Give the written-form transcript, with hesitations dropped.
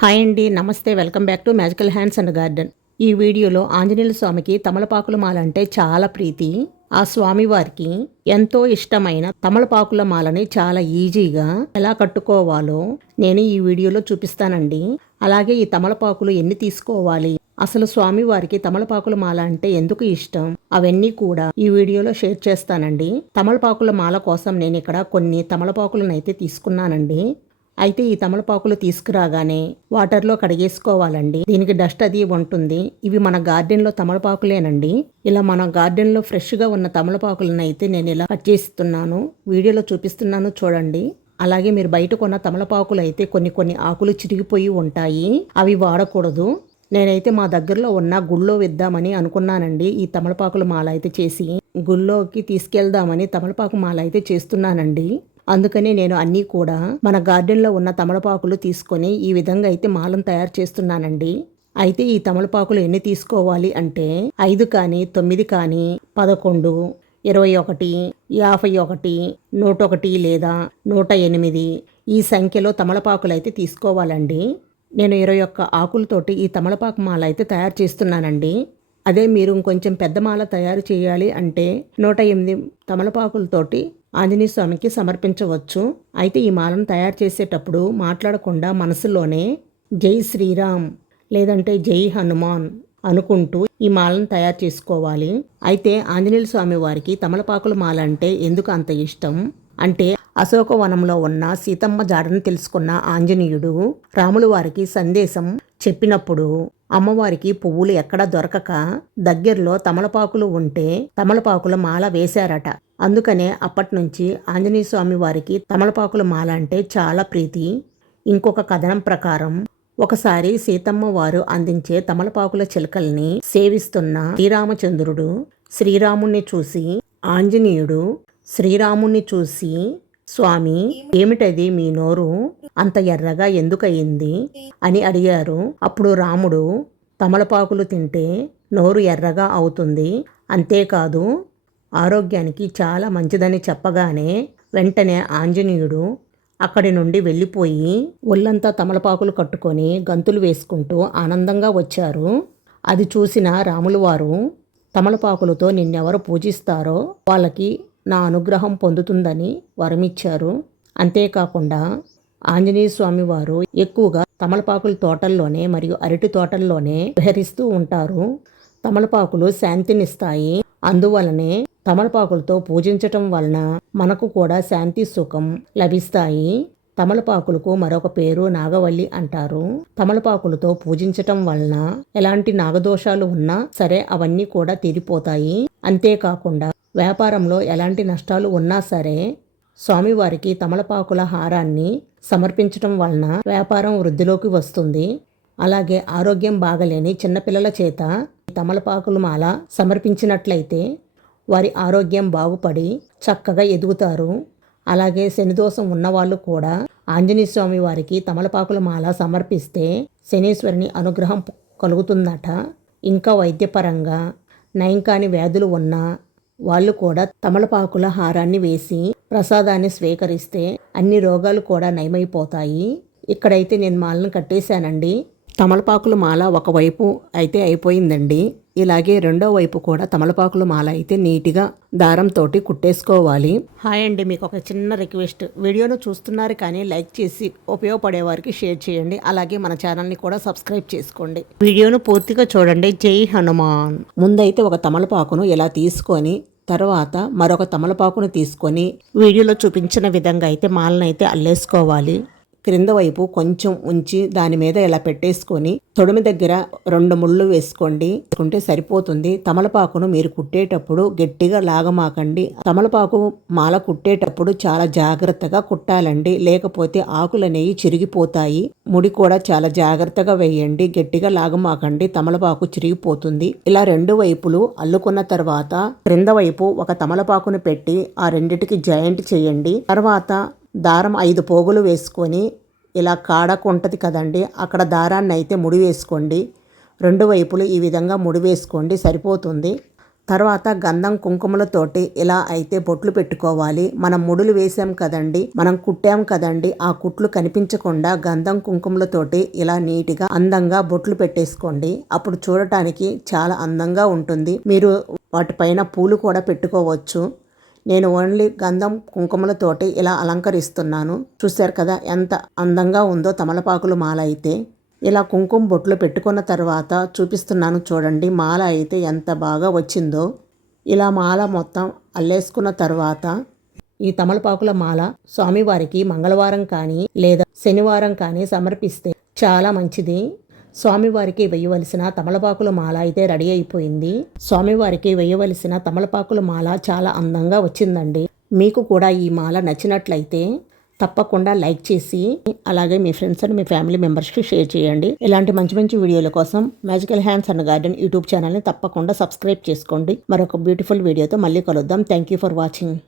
Hi అండి, నమస్తే. Welcome back to magical hands and garden. ఈ వీడియోలో ఆంజనేయుల స్వామికి తమలపాకుల మాల అంటే చాలా ప్రీతి. ఆ స్వామి వారికి ఎంతో ఇష్టమైన తమలపాకుల మాలని చాలా ఈజీగా ఎలా కట్టుకోవాలో నేను ఈ వీడియోలో చూపిస్తానండి. అలాగే ఈ తమలపాకులు ఎన్ని తీసుకోవాలి, అసలు స్వామి వారికి తమలపాకుల మాల అంటే ఎందుకు ఇష్టం, అవన్నీ కూడా ఈ వీడియోలో షేర్ చేస్తానండి. తమలపాకుల మాల కోసం నేను ఇక్కడ కొన్ని తమలపాకులను అయితే తీసుకున్నానండి. అయితే ఈ తమలపాకులు తీసుకురాగానే వాటర్లో కడిగేసుకోవాలండి. దీనికి డస్ట్ అది ఉంటుంది. ఇవి మన గార్డెన్లో తమలపాకులేనండి. ఇలా మన గార్డెన్లో ఫ్రెష్గా ఉన్న తమలపాకులను అయితే నేను ఇలా కట్ చేస్తున్నాను, వీడియోలో చూపిస్తున్నాను చూడండి. అలాగే మీరు బయట కొన్న తమలపాకులు అయితే కొన్ని ఆకులు చిరిగిపోయి ఉంటాయి, అవి వాడకూడదు. నేనైతే మా దగ్గరలో ఉన్న గుళ్ళో వేద్దామని అనుకున్నానండి. ఈ తమలపాకుల మాల అయితే చేసి గుళ్ళోకి తీసుకెళ్దామని తమలపాకు మాల అయితే చేస్తున్నానండి. అందుకని నేను అన్నీ కూడా మన గార్డెన్లో ఉన్న తమలపాకులు తీసుకొని ఈ విధంగా అయితే మాలను తయారు చేస్తున్నానండి. అయితే ఈ తమలపాకులు ఎన్ని తీసుకోవాలి అంటే 5 కానీ 9 కానీ 11, 21, 51, 101 లేదా 108 ఈ సంఖ్యలో తమలపాకులు అయితే తీసుకోవాలండి. నేను 21 ఆకులతోటి ఈ తమలపాకు మాల అయితే తయారు చేస్తున్నానండి. అదే మీరు ఇంకొంచెం పెద్ద మాల తయారు చేయాలి అంటే 108 తమలపాకులతోటి ఆంజనేయ స్వామికి సమర్పించవచ్చు. అయితే ఈ మాలను తయారు చేసేటప్పుడు మాట్లాడకుండా మనసులోనే జై శ్రీరామ్ లేదంటే జై హనుమాన్ అనుకుంటూ ఈ మాలను తయారు చేసుకోవాలి. అయితే ఆంజనేయ స్వామి వారికి తమలపాకుల మాల అంటే ఎందుకు అంత ఇష్టం అంటే, అశోకవనంలో ఉన్న సీతమ్మ జాడను తెలుసుకున్న ఆంజనేయుడు రాముల వారికి సందేశం చెప్పినప్పుడు అమ్మవారికి పువ్వులు ఎక్కడా దొరకక దగ్గరలో తమలపాకులు ఉంటే తమలపాకుల మాల వేశారట. అందుకనే అప్పటి నుంచి ఆంజనేయ స్వామి వారికి తమలపాకుల మాల అంటే చాలా ప్రీతి. ఇంకొక కథనం ప్రకారం ఒకసారి సీతమ్మ వారు అందించే తమలపాకుల చిలుకల్ని సేవిస్తున్న శ్రీరామచంద్రుడు శ్రీరాముణ్ణి చూసి ఆంజనేయుడు శ్రీరాముణ్ణి చూసి, స్వామి ఏమిటది మీ నోరు అంత ఎర్రగా ఎందుకయింది అని అడిగారు. అప్పుడు రాముడు, తమలపాకులు తింటే నోరు ఎర్రగా అవుతుంది, అంతేకాదు ఆరోగ్యానికి చాలా మంచిదని చెప్పగానే వెంటనే ఆంజనేయుడు అక్కడి నుండి వెళ్ళిపోయి ఒళ్ళంతా తమలపాకులు కట్టుకొని గంతులు వేసుకుంటూ ఆనందంగా వచ్చారు. అది చూసిన రాములు వారు, తమలపాకులతో నిన్నెవరు పూజిస్తారో వాళ్ళకి నా అనుగ్రహం పొందుతుందని వరమిచ్చారు. అంతేకాకుండా ఆంజనేయ స్వామి వారు ఎక్కువగా తమలపాకుల తోటల్లోనే మరియు అరటి తోటల్లోనే విహరిస్తూ ఉంటారు. తమలపాకులు శాంతినిస్తాయి. అందువలనే తమలపాకులతో పూజించటం వలన మనకు కూడా శాంతి సుఖం లభిస్తాయి. తమలపాకులకు మరొక పేరు నాగవల్లి అంటారు. తమలపాకులతో పూజించటం వలన ఎలాంటి నాగదోషాలు ఉన్నా సరే అవన్నీ కూడా తీరిపోతాయి. అంతేకాకుండా వ్యాపారంలో ఎలాంటి నష్టాలు ఉన్నా సరే స్వామివారికి తమలపాకుల హారాన్ని సమర్పించటం వలన వ్యాపారం వృద్ధిలోకి వస్తుంది. అలాగే ఆరోగ్యం బాగలేని చిన్నపిల్లల చేత తమలపాకుల మాల సమర్పించినట్లయితే వారి ఆరోగ్యం బాగుపడి చక్కగా ఎదుగుతారు. అలాగే శనిదోషం ఉన్నవాళ్ళు కూడా ఆంజనేయ స్వామి వారికి తమలపాకుల మాల సమర్పిస్తే శనీశ్వరుని అనుగ్రహం కలుగుతుందట. ఇంకా వైద్యపరంగా నయం కాని వ్యాధులు ఉన్న వాళ్ళు కూడా తమలపాకుల హారాన్ని వేసి ప్రసాదాన్ని స్వీకరిస్తే అన్ని రోగాలు కూడా నయమైపోతాయి. ఇక్కడైతే నేను మాలను కట్టేశానండి. తమలపాకుల మాల ఒకవైపు అయితే అయిపోయిందండి. ఇలాగే రెండో వైపు కూడా తమలపాకుల మాల అయితే నీట్గా దారంతో కుట్టేసుకోవాలి. హాయ్ అండి, మీకు ఒక చిన్న రిక్వెస్ట్, వీడియోను చూస్తున్నారు కానీ లైక్ చేసి ఉపయోగపడే వారికి షేర్ చేయండి. అలాగే మన ఛానల్ని కూడా సబ్స్క్రైబ్ చేసుకోండి. వీడియోను పూర్తిగా చూడండి. జై హనుమాన్. ముందైతే ఒక తమలపాకును ఇలా తీసుకొని తర్వాత మరొక తమలపాకును తీసుకొని వీడియోలో చూపించిన విధంగా అయితే మాలను అయితే అల్లేసుకోవాలి. క్రింద వైపు కొంచెం ఉంచి దాని మీద ఇలా పెట్టేసుకొని తొడిమి దగ్గర 2 ముళ్ళు వేసుకోండి, ఉంటే సరిపోతుంది. తమలపాకును మీరు కుట్టేటప్పుడు గట్టిగా లాగమాకండి. తమలపాకు మాల కుట్టేటప్పుడు చాలా జాగ్రత్తగా కుట్టాలండి, లేకపోతే ఆకులనేవి చిరిగిపోతాయి. ముడి కూడా చాలా జాగ్రత్తగా వేయండి, గట్టిగా లాగమాకండి, తమలపాకు చిరిగిపోతుంది. ఇలా 2 వైపులు అల్లుకున్న తర్వాత క్రింద వైపు ఒక తమలపాకును పెట్టి ఆ రెండిటికి జాయింట్ చేయండి. తర్వాత దారం 5 పోగులు వేసుకొని ఇలా కాడకు ఉంటుంది కదండి, అక్కడ దారాన్ని అయితే ముడి వేసుకోండి. 2 వైపులు ఈ విధంగా ముడి వేసుకోండి, సరిపోతుంది. తర్వాత గంధం కుంకుమలతోటి ఇలా అయితే బొట్లు పెట్టుకోవాలి. మనం ముడులు వేసాం కదండి, మనం కుట్టాం కదండి, ఆ కుట్లు కనిపించకుండా గంధం కుంకుమలతోటి ఇలా నీట్గా అందంగా బొట్లు పెట్టేసుకోండి. అప్పుడు చూడటానికి చాలా అందంగా ఉంటుంది. మీరు వాటిపైన పూలు కూడా పెట్టుకోవచ్చు. నేను ఓన్లీ గంధం కుంకుమలతోటి ఇలా అలంకరిస్తున్నాను. చూశారు కదా ఎంత అందంగా ఉందో తమలపాకుల మాల అయితే. ఇలా కుంకుమ బొట్లు పెట్టుకున్న తర్వాత చూపిస్తున్నాను చూడండి, మాల అయితే ఎంత బాగా వచ్చిందో. ఇలా మాల మొత్తం అల్లేసుకున్న తర్వాత ఈ తమలపాకుల మాల స్వామివారికి మంగళవారం కానీ లేదా శనివారం కానీ సమర్పిస్తే చాలా మంచిది. స్వామివారికి వేయవలసిన తమలపాకుల మాల అయితే రెడీ అయిపోయింది. స్వామివారికి వేయవలసిన తమలపాకుల మాల చాలా అందంగా వచ్చిందండి. మీకు కూడా ఈ మాల నచ్చినట్లయితే తప్పకుండా లైక్ చేసి అలాగే మీ ఫ్రెండ్స్ అండ్ మీ ఫ్యామిలీ మెంబర్స్కి షేర్ చేయండి. ఇలాంటి మంచి మంచి వీడియోల కోసం magical hands and garden YouTube ఛానల్ని తప్పకుండా సబ్స్క్రైబ్ చేసుకోండి. మరొక బ్యూటిఫుల్ వీడియోతో మళ్ళీ కలుద్దాం. Thank you for watching.